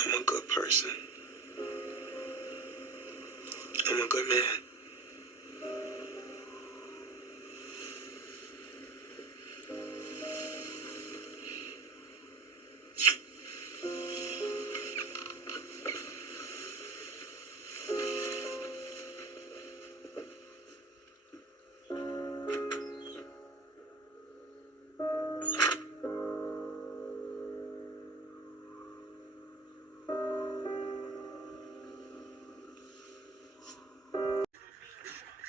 I'm a good person. I'm a good man.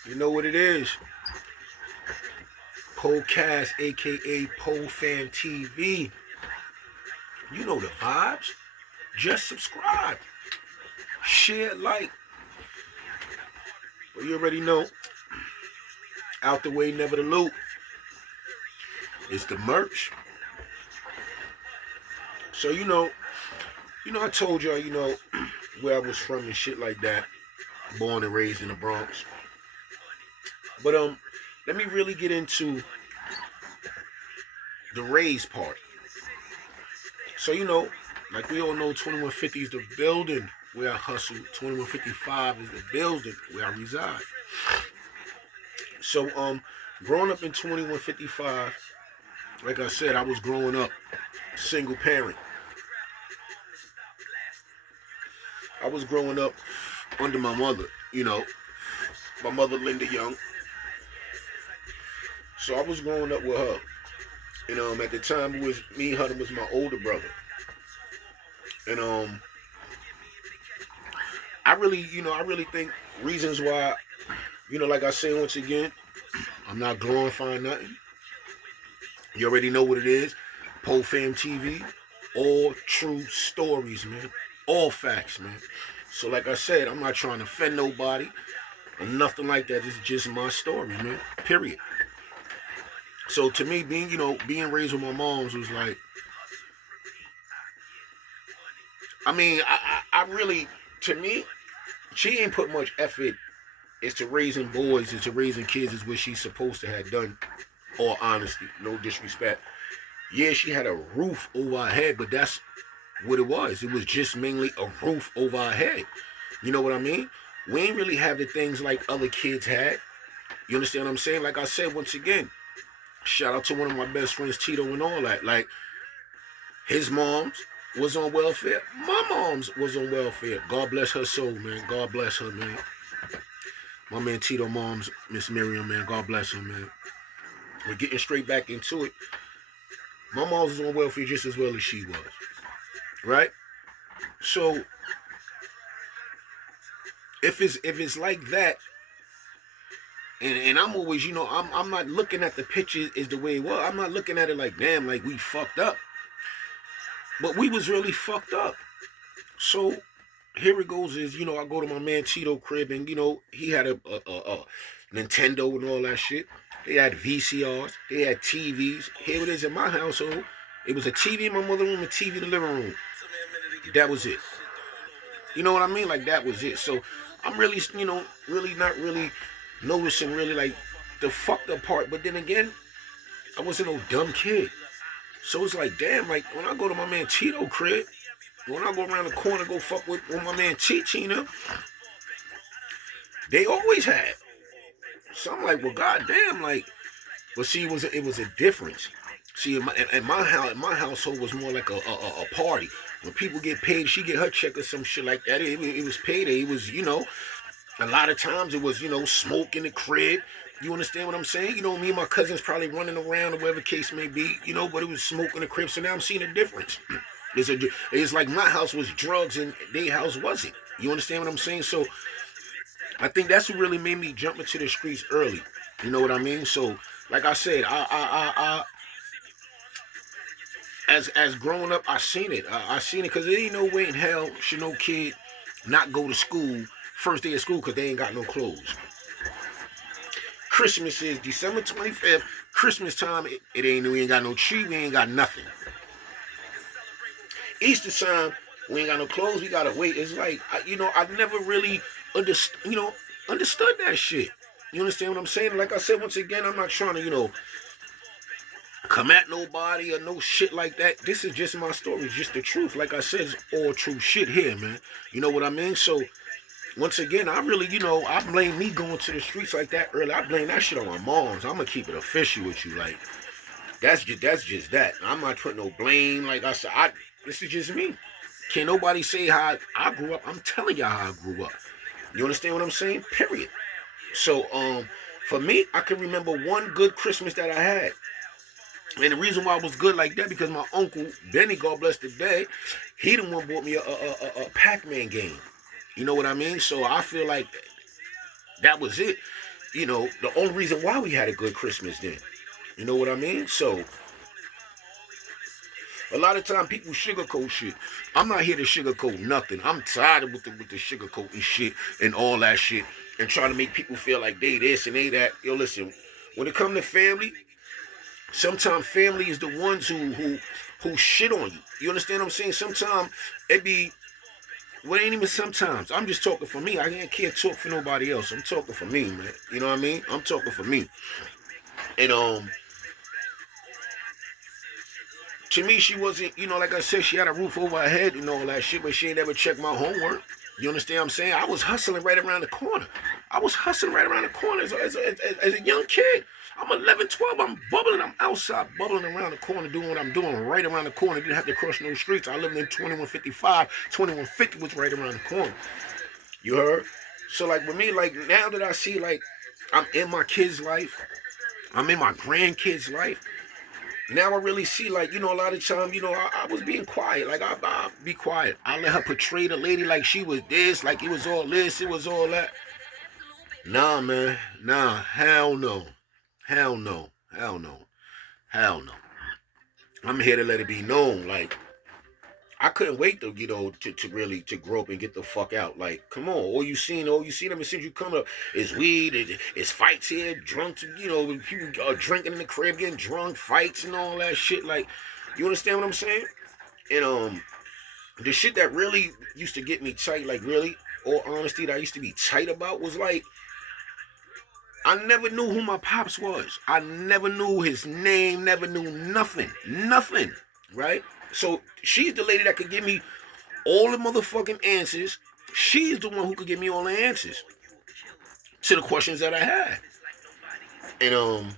You know what it is? Pocast, aka Pofam TV. You know the vibes. Just subscribe, share, like. Well, you already know. Out the way, never the loop. It's the merch. So I told y'all, where I was from and shit like that. Born and raised in the Bronx. But let me really get into the raised part. So like we all know, 2150 is the building where I hustle. 2155 is the building where I reside. So growing up in 2155, like I said, I was growing up single parent. I was growing up under my mother, my mother Linda Young. So I was growing up with her. And at the time it was me and her was my older brother. And I really think reasons why, like I say once again, I'm not glorifying nothing. You already know what it is. Pofam TV, all true stories, man. All facts, man. So like I said, I'm not trying to offend nobody or nothing like that. It's just my story, man. Period. So to me, being raised with my moms was like, I really, to me, she ain't put much effort into raising boys, into raising kids is what she's supposed to have done. All honesty, no disrespect. Yeah, she had a roof over her head, but that's what it was. It was just mainly a roof over her head. You know what I mean? We ain't really have the things like other kids had. You understand what I'm saying? Like I said, once again, shout out to one of my best friends, Tito, and all that. Like, his moms was on welfare. My mom's was on welfare. God bless her soul, man. God bless her, man. My man Tito mom's, Miss Miriam, man. God bless her, man. We're getting straight back into it. My mom was on welfare just as well as she was. Right? So if it's like that, and I'm always, I'm not looking at the picture as the way it was. I'm not looking at it like, damn, like we fucked up. But we was really fucked up. So here it goes is, I go to my man Tito crib and, he had a Nintendo and all that shit. They had VCRs. They had TVs. Here it is in my household. It was a TV in my mother room, a TV in the living room. That was it. You know what I mean? Like, that was it. So I'm really, really not really noticing really like the fucked up part. But then again, I wasn't no dumb kid. So it's like, damn, like when I go to my man Tito crib, when I go around the corner go fuck with my man Tina, they always had. So I'm like, well, goddamn, like, but see, it was a difference. See, in my household was more like a party. When people get paid, she get her check or some shit like that. It was payday. It was, a lot of times it was, smoke in the crib. You understand what I'm saying? Me and my cousins probably running around or whatever case may be, but it was smoke in the crib. So now I'm seeing a difference. It's like my house was drugs and their house wasn't. You understand what I'm saying? So I think that's what really made me jump into the streets early. You know what I mean? So, like I said, I as growing up, I seen it. I seen it because there ain't no way in hell should no kid not go to school first day of school because they ain't got no clothes. Christmas is December 25th. Christmas time, it ain't, we ain't got no tree, we ain't got nothing. Easter time, we ain't got no clothes, we gotta wait. It's like, I never really understood that shit. You understand what I'm saying? Like I said, once again, I'm not trying to, come at nobody or no shit like that. This is just my story. It's just the truth. Like I said, it's all true shit here, man. You know what I mean? So, once again, I really, I blame me going to the streets like that early. I blame that shit on my moms. I'm gonna keep it official with you. Like, that's just that. I'm not putting no blame. Like I said, this is just me. Can't nobody say how I grew up. I'm telling y'all how I grew up. You understand what I'm saying? Period. So, for me, I can remember one good Christmas that I had. And the reason why it was good like that, because my uncle, Benny, God bless the day, he the one bought me a Pac-Man game. You know what I mean? So I feel like that was it. The only reason why we had a good Christmas then. You know what I mean? So, a lot of time people sugarcoat shit. I'm not here to sugarcoat nothing. I'm tired with the sugarcoating shit and all that shit and trying to make people feel like they this and they that. Yo, listen, when it comes to family, sometimes family is the ones who shit on you. You understand what I'm saying? Sometimes it be, well, it ain't even sometimes. I'm just talking for me. I can't talk for nobody else. I'm talking for me, man. You know what I mean? I'm talking for me. And to me, she wasn't, like I said, she had a roof over her head and all that shit, but she ain't never checked my homework. You understand what I'm saying? I was hustling right around the corner. As a young kid. I'm 11, 12. I'm bubbling. I'm outside bubbling around the corner doing what I'm doing right around the corner. Didn't have to cross no streets. I lived in 2155. 2150 was right around the corner. You heard? So, like, with me, like, now that I see, like, I'm in my kid's life. I'm in my grandkids' life. Now I really see, like, a lot of time, I was being quiet. Like, I be quiet. I let her portray the lady like she was this, like it was all this, it was all that. Nah, man. Nah, hell no. Hell no. Hell no. Hell no. I'm here to let it be known. Like, I couldn't wait to, to really to grow up and get the fuck out. Like, come on. All you seen ever since you come up is weed, it's fights here, drunks, people are drinking in the crib, getting drunk, fights and all that shit. Like, you understand what I'm saying? And the shit that really used to get me tight, like really, all honesty, that I used to be tight about was like, I never knew who my pops was. I never knew his name, never knew nothing. Nothing. Right? So she's the lady that could give me all the motherfucking answers. She's the one who could give me all the answers to the questions that I had. And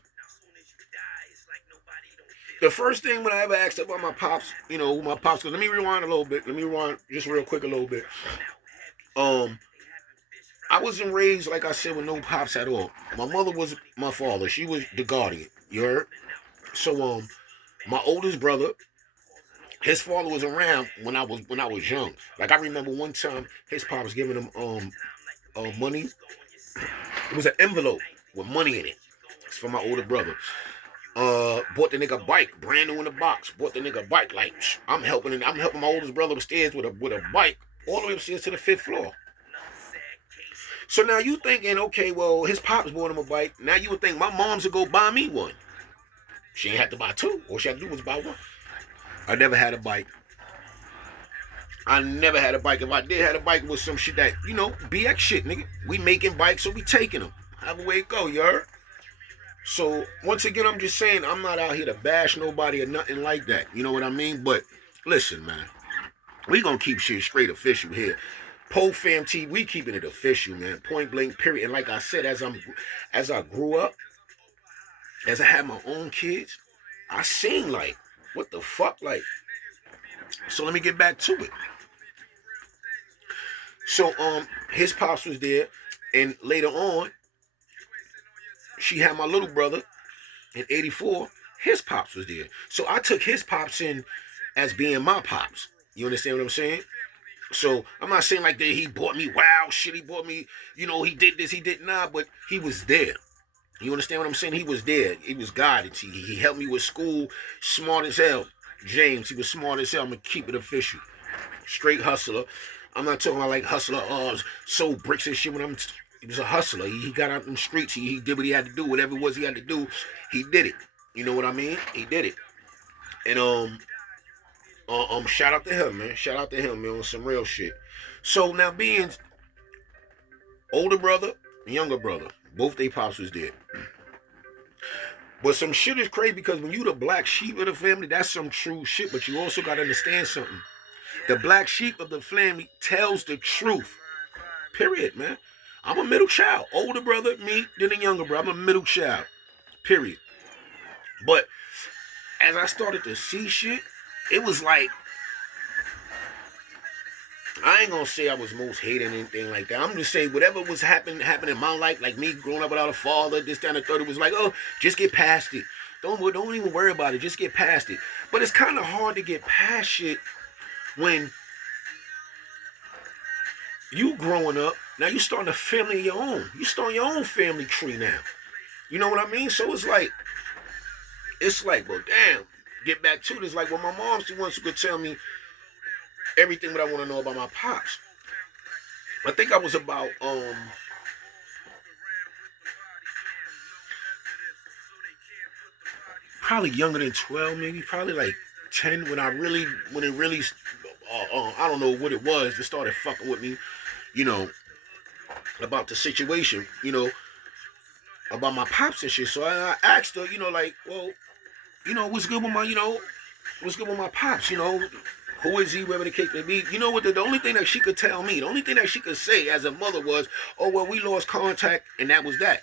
the first thing when I ever asked about my pops, who my pops, let me rewind a little bit. Let me rewind just real quick a little bit. I wasn't raised, like I said, with no pops at all. My mother was my father. She was the guardian. You heard? So, my oldest brother, his father was around when I was young. Like, I remember one time his pop was giving him money. It was an envelope with money in it. It's for my older brother. Bought the nigga a bike, brand new in the box. Bought the nigga a bike. Like, I'm helping my oldest brother upstairs with a bike all the way upstairs to the 5th floor. So now you thinking, okay, well, his pops bought him a bike. Now you would think my mom's would go buy me one. She ain't have to buy two. All she had to do was buy one. I never had a bike. If I did have a bike, it was some shit that, BX shit, nigga. We making bikes, so we taking them. However way it go, you heard? So, once again, I'm just saying, I'm not out here to bash nobody or nothing like that. You know what I mean? But, listen, man. We gonna keep shit straight official here. Pofam TV, we keeping it official, man. Point blank, period. And like I said, as I grew up, as I had my own kids, I seen like, what the fuck, like. So let me get back to it. So his pops was there, and later on, she had my little brother in '84. His pops was there, so I took his pops in as being my pops. You understand what I'm saying? So I'm not saying like that he bought me wow shit, he bought me, he did this, he did not, but he was there. You understand what I'm saying? He was there. He was guided. He helped me with school, smart as hell. James, he was smart as hell. I'm gonna keep it official. Straight hustler. I'm not talking about like hustler, sold bricks and shit he was a hustler. He got out in the streets, he did what he had to do, whatever it was he had to do, he did it. You know what I mean? He did it. And shout out to him, man. Shout out to him, man, on some real shit. So now being older brother and younger brother, both they pops was dead. But some shit is crazy because when you the black sheep of the family, that's some true shit. But you also got to understand something. The black sheep of the family tells the truth. Period, man. I'm a middle child. Older brother, me, then a younger brother. I'm a middle child. Period. But as I started to see shit, it was like, I ain't gonna say I was most hated or anything like that. I'm just saying whatever was happening in my life, like me growing up without a father, this, that, and the third, it was like, oh, just get past it. Don't even worry about it. Just get past it. But it's kind of hard to get past shit when you growing up. Now you starting a family of your own. You starting your own family tree now. You know what I mean? So it's like, well, damn. Get back to this. Like, well, my mom's the ones who could tell me everything that I want to know about my pops. I think I was about probably younger than 12, maybe probably like 10 when it really I don't know what it was that started fucking with me, you know, about the situation, you know, about my pops and shit. So I asked her, you know, like, well, you know, what's good with my pops, you know, who is he, whatever the case may be. You know what, the only thing that she could tell me, the only thing that she could say as a mother was, oh, well, we lost contact, and that was that.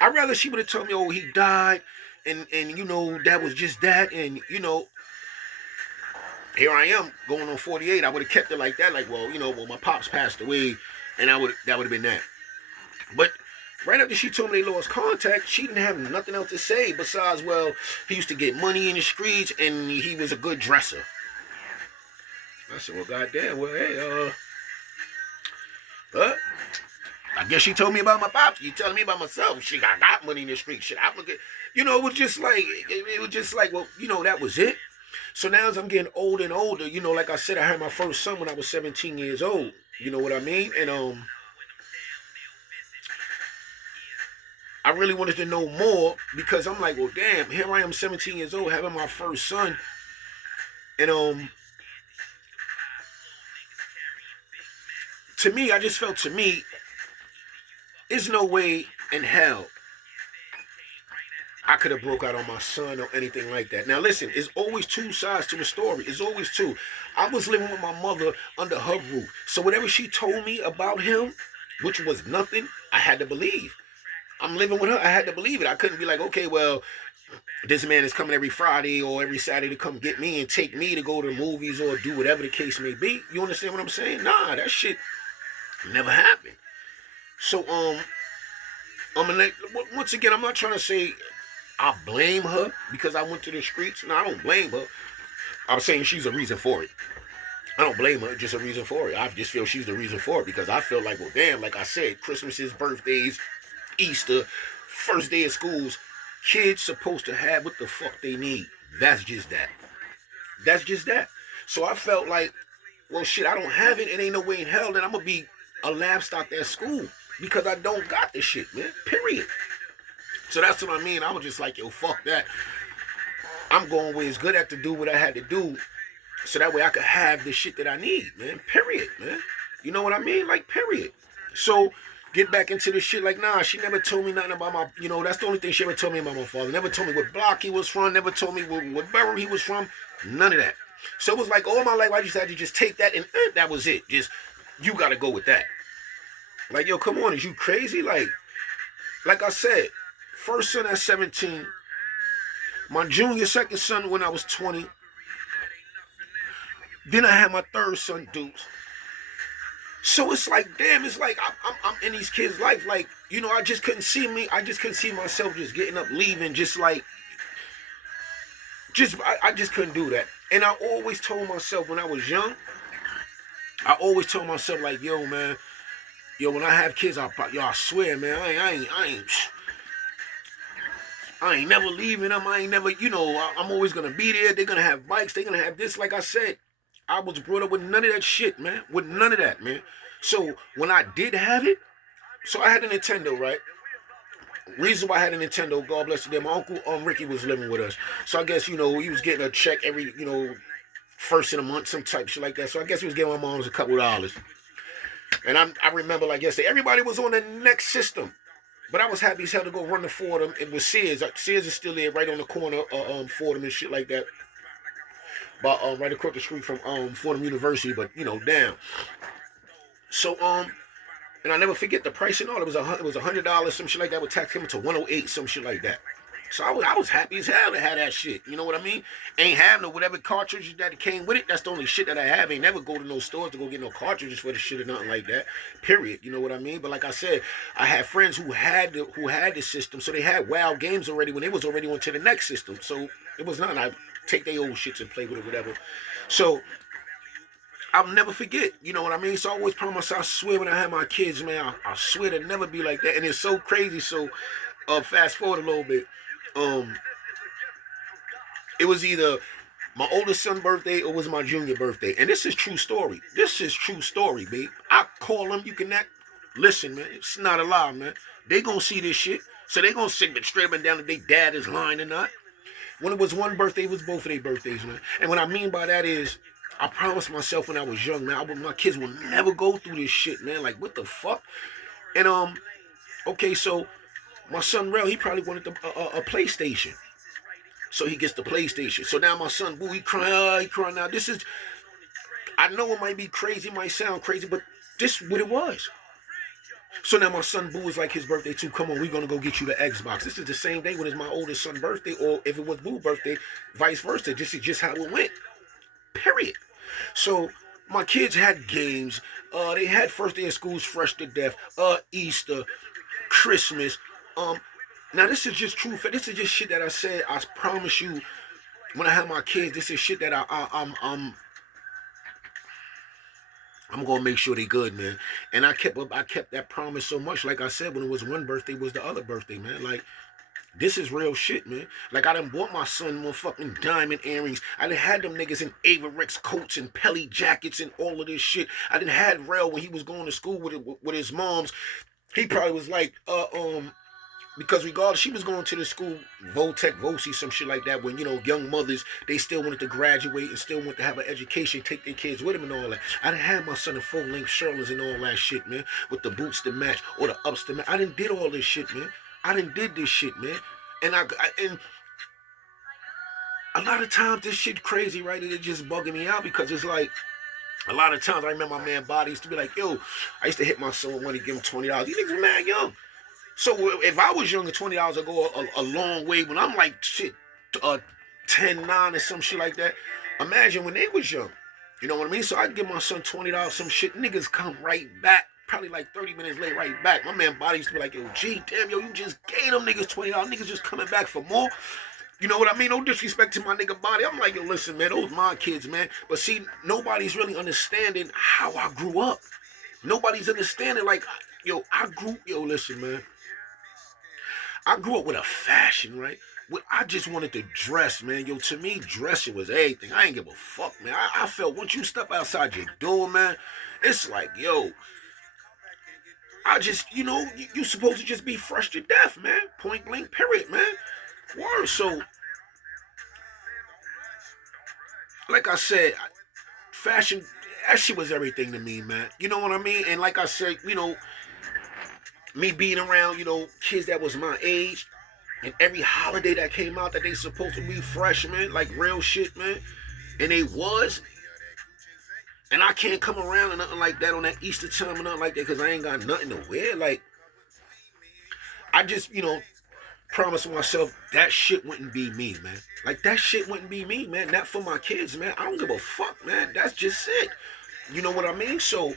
I'd rather she would have told me, oh, he died, and you know, that was just that, and, you know, here I am, going on 48, I would have kept it like that, like, well, you know, well, my pops passed away, and that would have been that. But right after she told me they lost contact, she didn't have nothing else to say besides, well, he used to get money in the streets, and he was a good dresser. I said, well, goddamn, well, hey, I guess she told me about my pops. You telling me about myself? She got money in the street. Shit, I'm looking. You know, it was just like, well, you know, that was it. So now as I'm getting older and older, you know, like I said, I had my first son when I was 17 years old. You know what I mean? And I really wanted to know more because I'm like, well, damn, here I am, 17 years old, having my first son, and to me, I just felt there's no way in hell I could have broke out on my son or anything like that. Now listen, it's always two sides to the story. It's always two. I was living with my mother under her roof. So whatever she told me about him, which was nothing, I had to believe. I'm living with her. I had to believe it. I couldn't be like, okay, well, this man is coming every Friday or every Saturday to come get me and take me to go to the movies or do whatever the case may be. You understand what I'm saying? Nah, that shit never happened. So, once again, I'm not trying to say I blame her because I went to the streets. No, I don't blame her. I'm saying she's a reason for it. I don't blame her, just a reason for it. I just feel she's the reason for it because I feel like, well, damn, like I said, Christmases, birthdays, Easter, first day of schools, kids supposed to have what the fuck they need. That's just that. That's just that. So I felt like, well, shit, I don't have it. It ain't no way in hell that I'm going to be a livestock at school because I don't got this shit, man. Period. So that's what I mean. I was just like, yo, fuck that. I'm going where it's good at to do what I had to do so that way I could have the shit that I need, man. Period, man. You know what I mean? Like, period. So get back into the shit like, nah, she never told me nothing about my, you know, that's the only thing she ever told me about my father. Never told me what block he was from. Never told me what borough he was from. None of that. So it was like all my life I just had to just take that and that was it. Just, you got to go with that. Like, yo, come on, is you crazy? Like I said, first son at 17, my second son when I was 20. Then I had my third son, Dukes. So it's like, damn, it's like I'm in these kids' life. Like, you know, I just couldn't see myself just getting up, leaving, just like, I just couldn't do that. And I always told myself when I was young, I always told myself like, yo, man, when I have kids, I swear, man, I ain't never leaving them. I ain't never, you know, I'm always gonna be there. They're gonna have bikes. They're gonna have this. Like I said, I was brought up with none of that shit, man. With none of that, man. So when I did have it, so I had a Nintendo, right? Reason why I had a Nintendo, God bless you, my uncle Ricky was living with us. So I guess, you know, he was getting a check every, you know, first in a month, some type shit like that. So I guess he was giving my moms a couple of dollars. And I remember like yesterday, everybody was on the next system. But I was happy as hell to go run to Fordham. It was Sears. Sears is still there, right on the corner of Fordham and shit like that. But right across the street from Fordham University. But down. So and I never forget the price and all. It was $100, some shit like that. With tax came to 108, some shit like that. So I was happy as hell to have that shit. You know what I mean? Ain't have no whatever cartridges that came with it. That's the only shit that I have. Ain't never go to no stores to go get no cartridges for the shit or nothing like that. Period. You know what I mean? But like I said, I had friends who had the system, so they had WoW games already when they was already on to the next system. So it was nothing. I take their old shits and play with it, whatever. So I'll never forget, you know what I mean? So I always promise, I swear when I have my kids, man, I swear to never be like that. And it's so crazy. So fast forward a little bit. It was either my oldest son's birthday or was my junior birthday. And this is true story. This is true story, babe. I call them, you can act. Listen, man, it's not a lie, man. They gonna see this shit. So they gonna sit straight up and down if they dad is lying or not. When it was one birthday, it was both of their birthdays, man. And what I mean by that is, I promised myself when I was young, man, my kids will never go through this shit, man. Like, what the fuck? And, okay, so my son, Rel, he probably wanted a PlayStation. So he gets the PlayStation. So now my son, boo, he crying now. This is, I know it might be crazy, it might sound crazy, but this is what it was. So now my son Boo is like his birthday too. Come on, we're gonna go get you the Xbox. This is the same day when it's my oldest son's birthday, or if it was Boo's birthday, vice versa. This is just how it went. Period. So my kids had games. They had first day of schools fresh to death. Easter, Christmas. Now this is just true. This is just shit that I said. I promise you, when I have my kids, this is shit that I'm gonna make sure they good, man. And I kept that promise so much. Like I said, when it was one birthday, was the other birthday, man. Like, this is real shit, man. Like, I done bought my son more fucking diamond earrings. I done had them niggas in Averex coats and Pelly jackets and all of this shit. I done had Rel when he was going to school with his moms. He probably was like, because regardless, she was going to the school, Voltech, Vosi, some shit like that, when, young mothers, they still wanted to graduate and still want to have an education, take their kids with them and all that. I done had my son in full-length Shirley's and all that shit, man, with the boots to match or the ups to match. I done did all this shit, man. I done did this shit, man. And and a lot of times this shit crazy, right? It just bugging me out because it's like, a lot of times I remember my man Body used to be like, yo, I used to hit my son with money, give him $20. These niggas were mad young. So if I was younger, $20 would go a long way. When I'm like, shit, 10, 9 or some shit like that, imagine when they was young. You know what I mean? So I give my son $20, some shit, niggas come right back. Probably like 30 minutes late, right back. My man Body used to be like, yo, gee, damn, yo, you just gave them niggas $20. Niggas just coming back for more. You know what I mean? No disrespect to my nigga Body. I'm like, yo, listen, man, those my kids, man. But see, nobody's really understanding how I grew up. Nobody's understanding, like, listen, man. I grew up with a fashion, right? I just wanted to dress, man. Yo, to me, dressing was everything. I ain't give a fuck, man. I felt once you step outside your door, man, it's like, yo, I just, you supposed to just be fresh to death, man. Point blank, period, man. Word. So, like I said, fashion, that shit was everything to me, man. You know what I mean? And like I said, me being around, kids that was my age, and every holiday that came out that they supposed to be fresh, man, like real shit, man, and they was, and I can't come around and nothing like that on that Easter time and nothing like that because I ain't got nothing to wear. Like, I just, promised myself that shit wouldn't be me, man. Like, that shit wouldn't be me, man. Not for my kids, man. I don't give a fuck, man. That's just it. You know what I mean? So,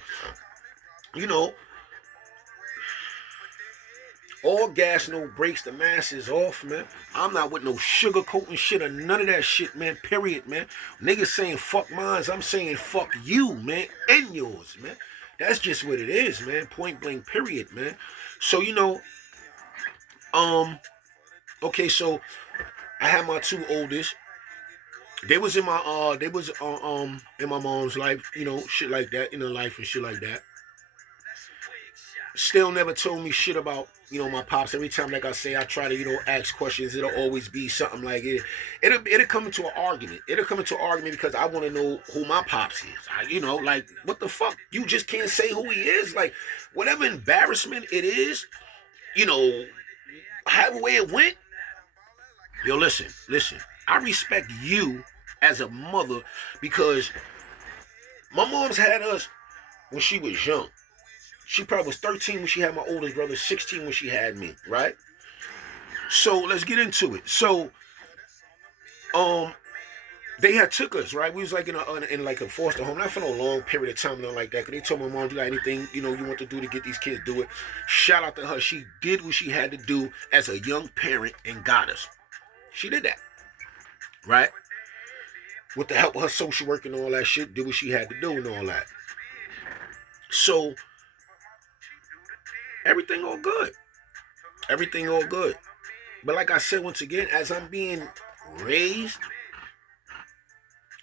all gas, no brakes, the mask is off, man. I'm not with no sugarcoating shit or none of that shit, man. Period, man. Niggas saying fuck mines, I'm saying fuck you, man, and yours, man. That's just what it is, man. Point blank, period, man. So, okay, so I had my two oldest. They was in my in my mom's life, shit like that, in her life and shit like that. Still never told me shit about, my pops. Every time, like I say, I try to, ask questions, it'll always be something like it'll come into an argument. It'll come into an argument because I want to know who my pops is. Like, what the fuck? You just can't say who he is? Like, whatever embarrassment it is, however way it went. Yo, listen. I respect you as a mother because my mom's had us when she was young. She probably was 13 when she had my oldest brother, 16 when she had me, right? So let's get into it. So, they had took us, right? We was like in like a foster home, not for no long period of time, nothing like that. Cause they told my mom, "Do you got anything you want to do to get these kids? Do it." Shout out to her. She did what she had to do as a young parent and got us. She did that, right? With the help of her social work and all that shit, did what she had to do and all that. So everything all good. Everything all good. But like I said once again, as I'm being raised,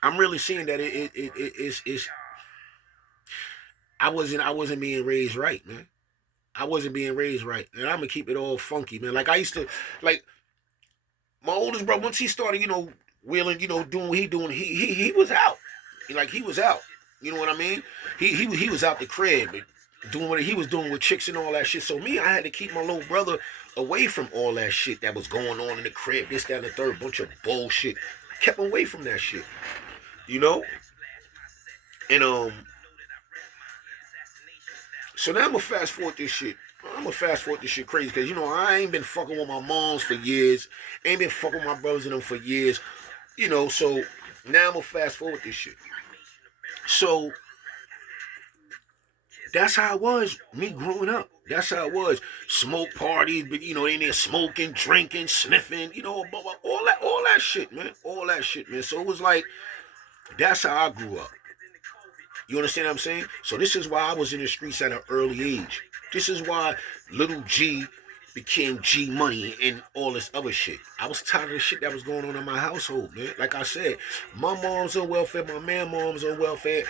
I'm really seeing that it's I wasn't being raised right, man. I wasn't being raised right. And I'm gonna keep it all funky, man. Like I used to like my oldest brother, once he started, wheeling, doing what he doing, he was out. He was out. You know what I mean? He was out the crib, doing what he was doing with chicks and all that shit. So me, I had to keep my little brother away from all that shit that was going on in the crib, this, that, and the third, bunch of bullshit. Kept him away from that shit. And so now I'm gonna fast forward this shit. Crazy because I ain't been fucking with my moms for years, ain't been fucking with my brothers and them for years, So now I'm gonna fast forward this shit. So that's how it was, me growing up. That's how it was. Smoke parties, but in there smoking, drinking, sniffing, all that shit, man. All that shit, man. So it was like that's how I grew up. You understand what I'm saying? So this is why I was in the streets at an early age. This is why little G became G Money and all this other shit. I was tired of the shit that was going on in my household, man. Like I said, my mom's on welfare, my man mom's on welfare.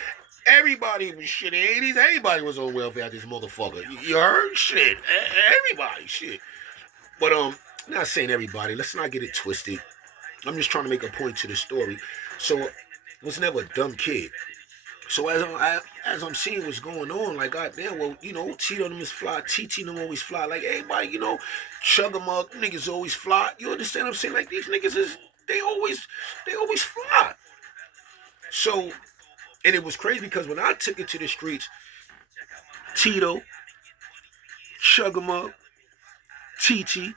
Everybody was shit in the 80s. Everybody was on welfare, this motherfucker. You heard? Shit. Everybody, shit. But, not saying everybody. Let's not get it twisted. I'm just trying to make a point to the story. So, I was never a dumb kid. So as I'm seeing what's going on, like goddamn, well, Tito them is fly, TT them always fly, like everybody, chug 'em up, niggas always fly. You understand what I'm saying? Like these niggas they always fly. So, and it was crazy because when I took it to the streets, Tito, chug 'em up, TT,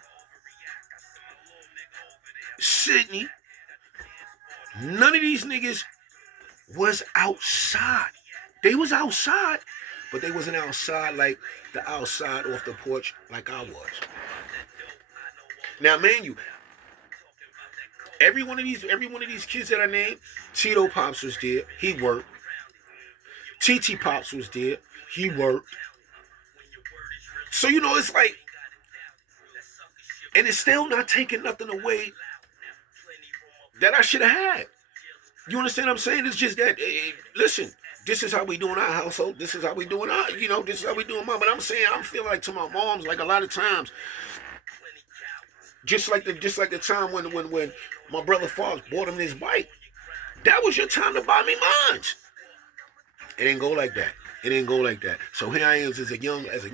Sydney, none of these niggas was outside. They was outside, but they wasn't outside like the outside off the porch like I was. Now, man, every one of these kids that I named, Tito Pops was there. He worked. TT Pops was there. He worked. So it's like, and it's still not taking nothing away that I should have had. You understand what I'm saying? It's just that, listen, this is how we do in our household. This is how we do in our, this is how we do in mine. But I'm saying, I'm feeling like to my moms, like a lot of times, just like the time when my brother Fox bought him this bike, that was your time to buy me mine. It didn't go like that. So here I am as a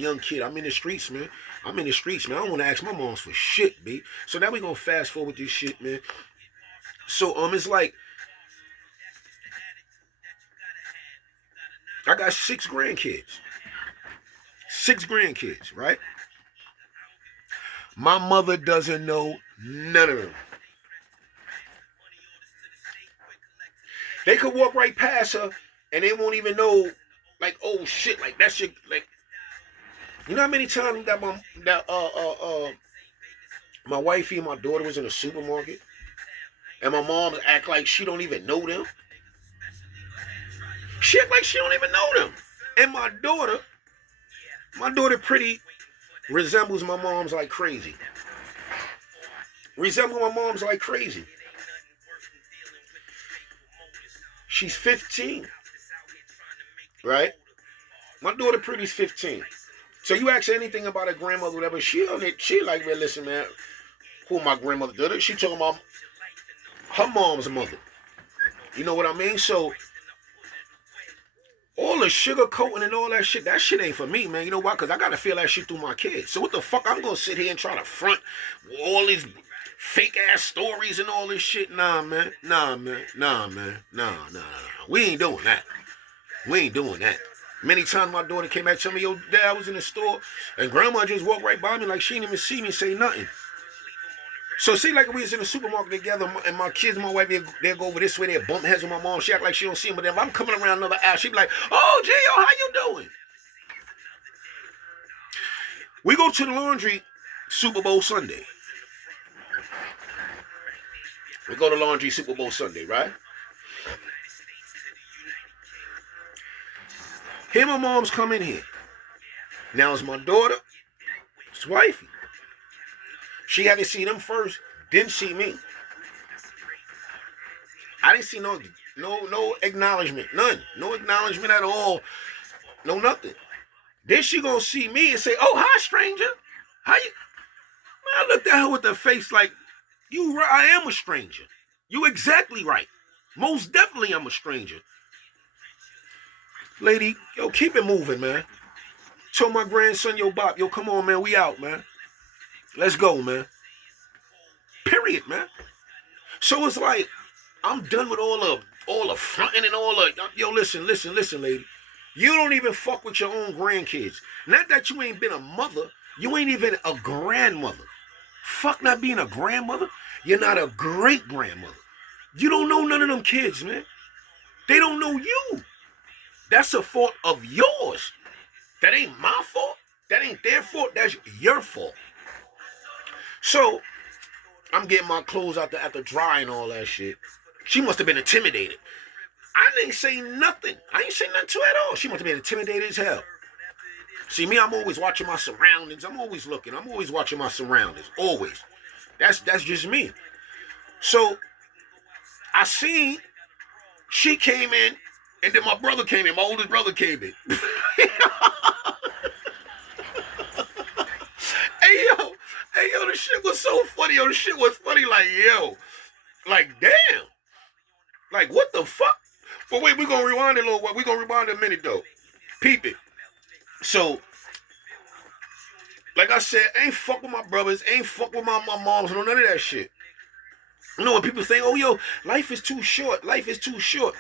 young kid. I'm in the streets, man. I don't want to ask my moms for shit, B. So now we gonna fast forward this shit, man. So it's like, I got 6 grandkids. 6 grandkids, right? My mother doesn't know none of them. They could walk right past her and they won't even know, like, oh shit, like that shit, like, you know how many times that my wifey and my daughter was in a supermarket and my mom act like she don't even know them. She act like she don't even know them. And my daughter pretty resembles my mom's like crazy. She's 15. Right? My daughter pretty's 15. So you ask her anything about her grandmother, whatever, she like, man, listen, man, who my grandmother did it? She talking about her mom's mother. You know what I mean? So All the sugar coating and all that shit ain't for me, man. You know why? Because I got to feel that shit through my kids. So what the fuck I'm going to sit here and try to front all these fake ass stories and all this shit? Nah, man. Nah. We ain't doing that. We ain't doing that. Many times my daughter came back and told me, yo, Dad, I was in the store and grandma just walked right by me like she didn't even see me and say nothing. So see, like we was in the supermarket together and my kids and my wife, they'll go over this way, they'll bump heads with my mom. She act like she don't see him, but then if I'm coming around another aisle, she be like, oh, Gio, how you doing? We go to the laundry Super Bowl Sunday. We go to laundry Super Bowl Sunday, right? Here my mom's come in here. Now it's my daughter, it's wifey. She had to see them first, didn't see me. I didn't see no acknowledgement, none. No acknowledgement at all. No nothing. Then she gonna see me and say, oh, hi, stranger. How you? Man, I looked at her with the face like, I am a stranger. You exactly right. Most definitely I'm a stranger. Lady, yo, keep it moving, man. Told my grandson, yo, Bob, yo, come on, man, we out, man. Let's go, man. Period, man. So it's like, I'm done with all the fronting and all the, yo, listen, lady. You don't even fuck with your own grandkids. Not that you ain't been a mother, you ain't even a grandmother. Fuck not being a grandmother. You're not a great grandmother. You don't know none of them kids, man. They don't know you. That's a fault of yours. That ain't my fault. That ain't their fault. That's your fault. So, I'm getting my clothes out the dry and all that shit. She must have been intimidated. I didn't say nothing. I ain't say nothing to her at all. She must have been intimidated as hell. See, me, I'm always watching my surroundings. I'm always looking. I'm always watching my surroundings. Always. That's just me. So, I seen she came in, and then my brother came in. My oldest brother came in. Hey, yo, the shit was so funny. Yo, the shit was funny like, yo. Like, damn. Like, what the fuck? But wait, we're going to rewind it a little while. We're going to rewind it a minute, though. Peep it. So, like I said, ain't fuck with my brothers. Ain't fuck with my moms. No, none of that shit. You know, when people say, oh, yo, life is too short. Life is too short.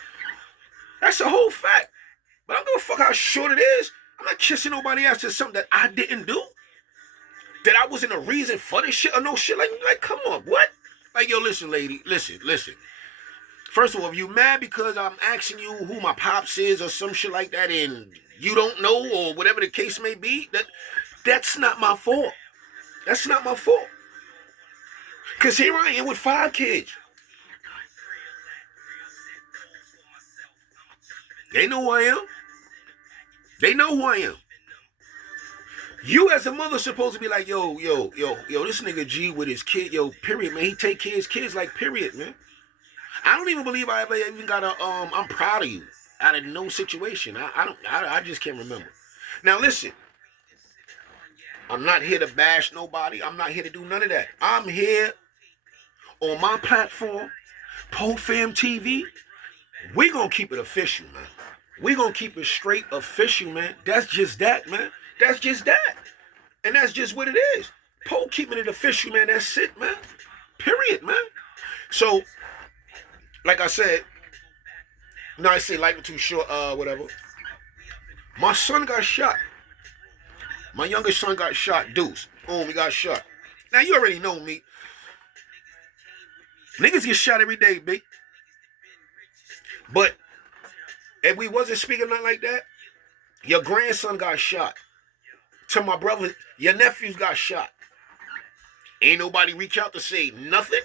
That's a whole fact. But I don't give a fuck how short it is. I'm not kissing nobody else to something that I didn't do. That I wasn't a reason for this shit or no shit. Like, come on, what? Like, yo, listen, lady, listen. First of all, if you mad because I'm asking you who my pops is or some shit like that and you don't know or whatever the case may be, that's not my fault. That's not my fault. Because here I am with 5 kids. They know who I am. They know who I am. You as a mother supposed to be like, yo, this nigga G with his kid, yo, period, man. He take care of his kids like period, man. I don't even believe I ever even got I'm proud of you out of no situation. I just can't remember. Now listen, I'm not here to bash nobody. I'm not here to do none of that. I'm here on my platform, Pofam TV. We gonna keep it official, man. We gonna keep it straight official, man. That's just that, man. That's just that. And that's just what it is. Po keeping it official, man. That's it, man. Period, man. So, like I said, no, I say life was too short, whatever. My son got shot. My youngest son got shot, Deuce. He got shot. Now, you already know me. Niggas get shot every day, B. But if we wasn't speaking nothing like that, your grandson got shot. To my brother, your nephews got shot. Ain't nobody reach out to say nothing.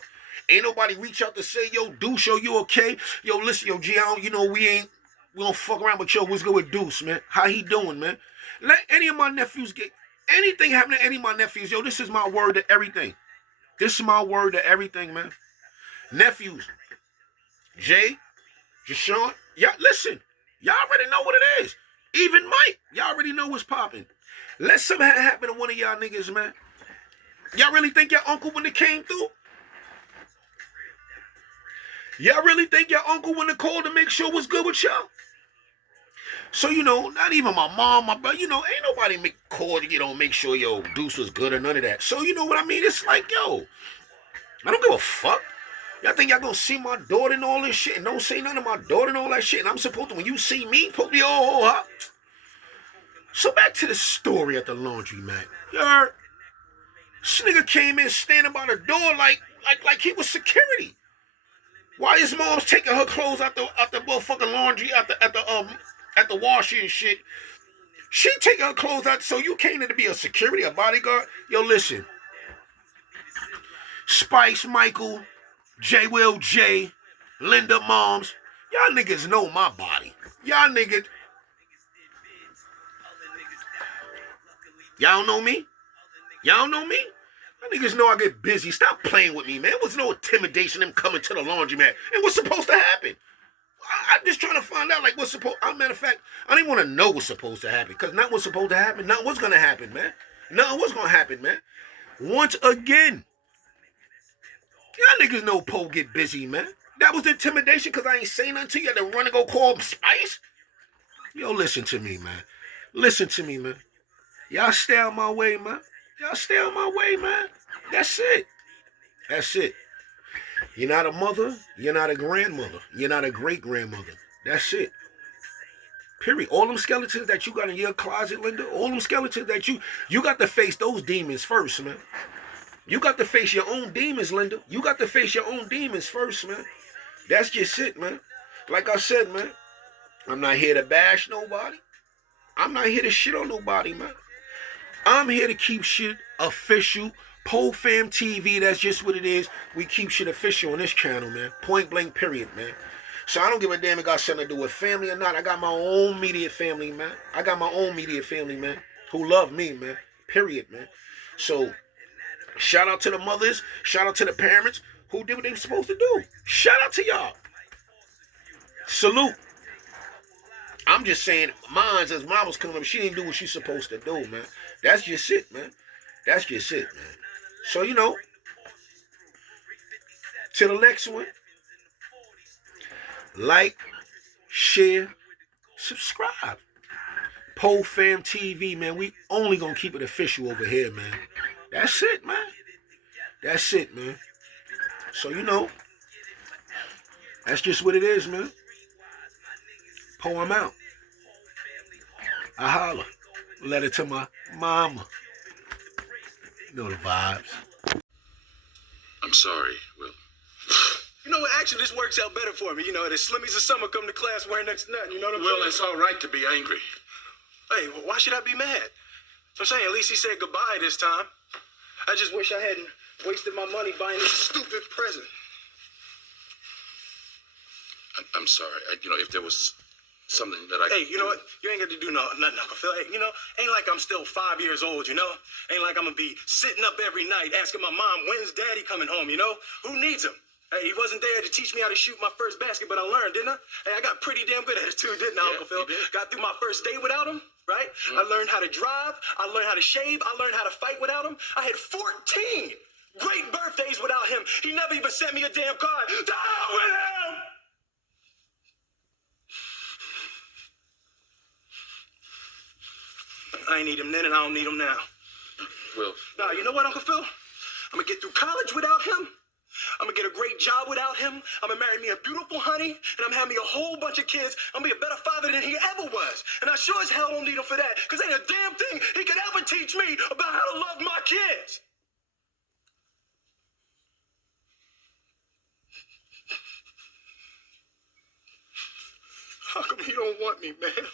Ain't nobody reach out to say, yo, Deuce, yo, you okay? Yo, listen, yo, G, you know, we don't fuck around, but yo, what's good with Deuce, man? How he doing, man? Let any of my nephews get, anything happen to any of my nephews, yo, this is my word to everything. This is my word to everything, man. Nephews, Jay, Jashawn, y'all, listen, y'all already know what it is. Even Mike, y'all already know what's popping. Let something happen to one of y'all niggas, man. Y'all really think your uncle when it came through? Y'all really think your uncle wouldn't have called to make sure what's good with y'all? So, not even my mom, my brother, ain't nobody call to, make sure, Deuce was good or none of that. So, you know what I mean? It's like, I don't give a fuck. Y'all think y'all gonna see my daughter and all this shit and don't say nothing to my daughter and all that shit, and I'm supposed to, when you see me, supposed to be huh? So back to the story at the laundromat. You heard? This nigga came in standing by the door like he was security. Why his mom's taking her clothes out the motherfucking laundry at the washer and shit. She taking her clothes out, so you came in to be a security, a bodyguard? Yo, listen. Spice Michael, J Will J, Linda Moms, y'all niggas know my body. Y'all don't know me? Y'all know me? Y'all niggas know I get busy. Stop playing with me, man. There was no intimidation them coming to the laundromat. And what's supposed to happen? I'm just trying to find out, like, what's supposed... matter of fact, I don't even want to know what's supposed to happen. Because not what's supposed to happen, not what's going to happen, man. Not what's going to happen, man. Once again, y'all niggas know Poe get busy, man. That was intimidation because I ain't saying nothing to you. I had to run and go call Spice. Yo, listen to me, man. Listen to me, man. Y'all stay out my way, man. Y'all stay out my way, man. That's it. That's it. You're not a mother. You're not a grandmother. You're not a great-grandmother. That's it. Period. All them skeletons that you got in your closet, Linda, all them skeletons that you got to face those demons first, man. You got to face your own demons, Linda. You got to face your own demons first, man. That's just it, man. Like I said, man, I'm not here to bash nobody. I'm not here to shit on nobody, man. I'm here to keep shit official. Pofam TV, that's just what it is. We keep shit official on this channel, man. Point blank, period, man. So I don't give a damn if it got something to do with family or not. I got my own immediate family, man. I got my own immediate family, man, who love me, man. Period, man. So shout out to the mothers. Shout out to the parents who did what they were supposed to do. Shout out to y'all. Salute. I'm just saying, mine's as mom was coming up, she didn't do what she's supposed to do, man. That's just it, man. That's just it, man. So, to the next one, like, share, subscribe. Pofam TV, man. We only gonna keep it official over here, man. That's it, man. That's it, man. So, that's just what it is, man. I'm out. I holla. Letter to my mama. You know the vibes. I'm sorry, Will. You know what? Actually, this works out better for me. The slimmies of summer come to class wearing next to nothing. You know what I'm saying? Will, it's all right to be angry. Hey, why should I be mad? I'm saying at least he said goodbye this time. I just wish I hadn't wasted my money buying this stupid present. I'm sorry. If there was something that I... Hey, you know what? You ain't got to do nothing, Uncle Phil. Hey, ain't like I'm still 5 years old, Ain't like I'm going to be sitting up every night asking my mom, when's Daddy coming home, Who needs him? Hey, he wasn't there to teach me how to shoot my first basket, but I learned, didn't I? Hey, I got pretty damn good at it too, didn't I, Uncle Phil? Got through my first day without him, right? I learned how to drive. I learned how to shave. I learned how to fight without him. I had 14 great birthdays without him. He never even sent me a damn card. Down with him! I ain't need him then, and I don't need him now. Will. Nah, you know what, Uncle Phil? I'm gonna get through college without him. I'm gonna get a great job without him. I'm gonna marry me a beautiful honey, and I'm having me a whole bunch of kids. I'm gonna be a better father than he ever was. And I sure as hell don't need him for that, because ain't a damn thing he could ever teach me about how to love my kids. How come he don't want me, man?